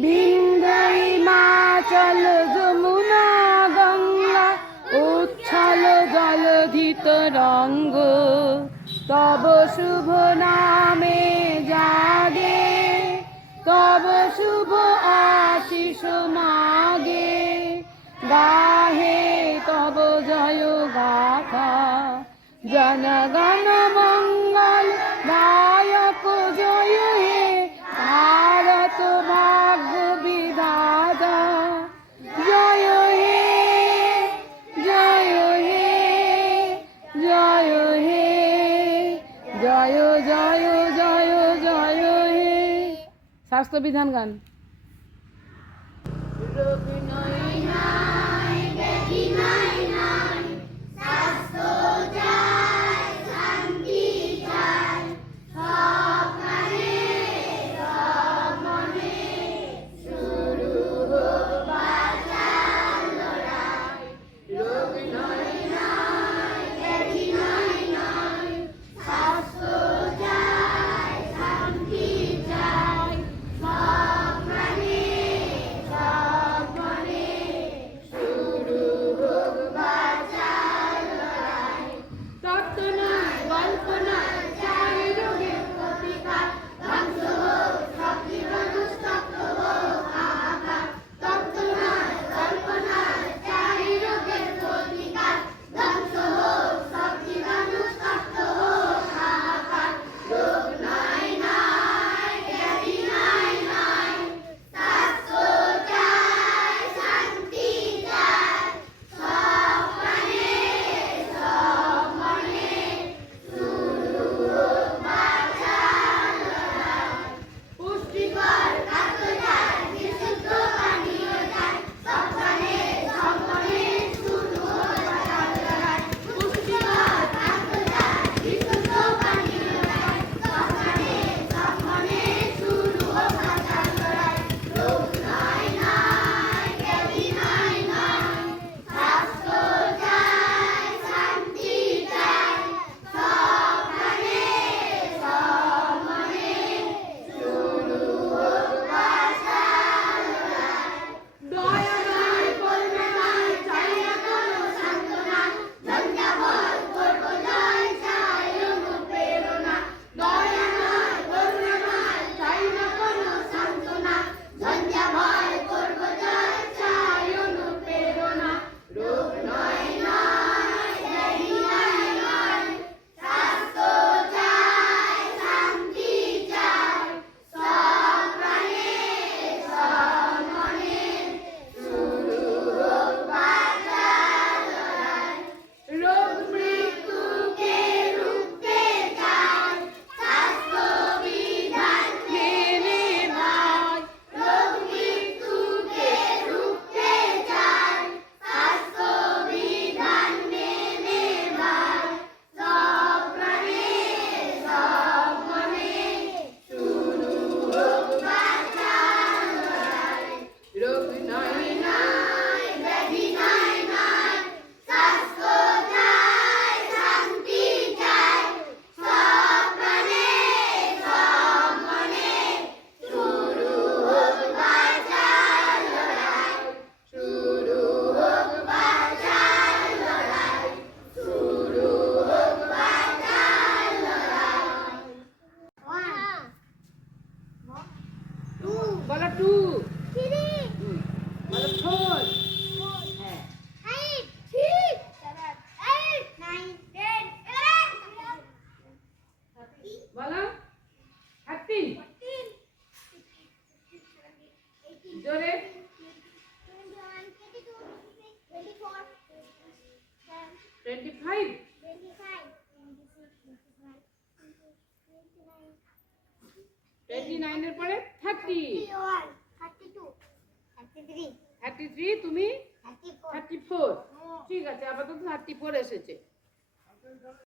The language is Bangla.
বিন্দাই মাচল যমুনা গঙ্গা, উচ্ছল জলধিত রঙ্গ। তব শুভ নামে জাগে, তব শুভ আশিস মাগে। গাহে তব জয় গাথা, জনগণ জয় জয় জয় জয় হে স্বাস্থ্যবিধান গান রবি নয় নাই টু থ্রি ফোর টোয়েন্টি নাইনের পরে থার্টি থার্টি থ্রি তুমি? থার্টি ফোর ঠিক আছে আপাতত থার্টি ফোর এসেছে।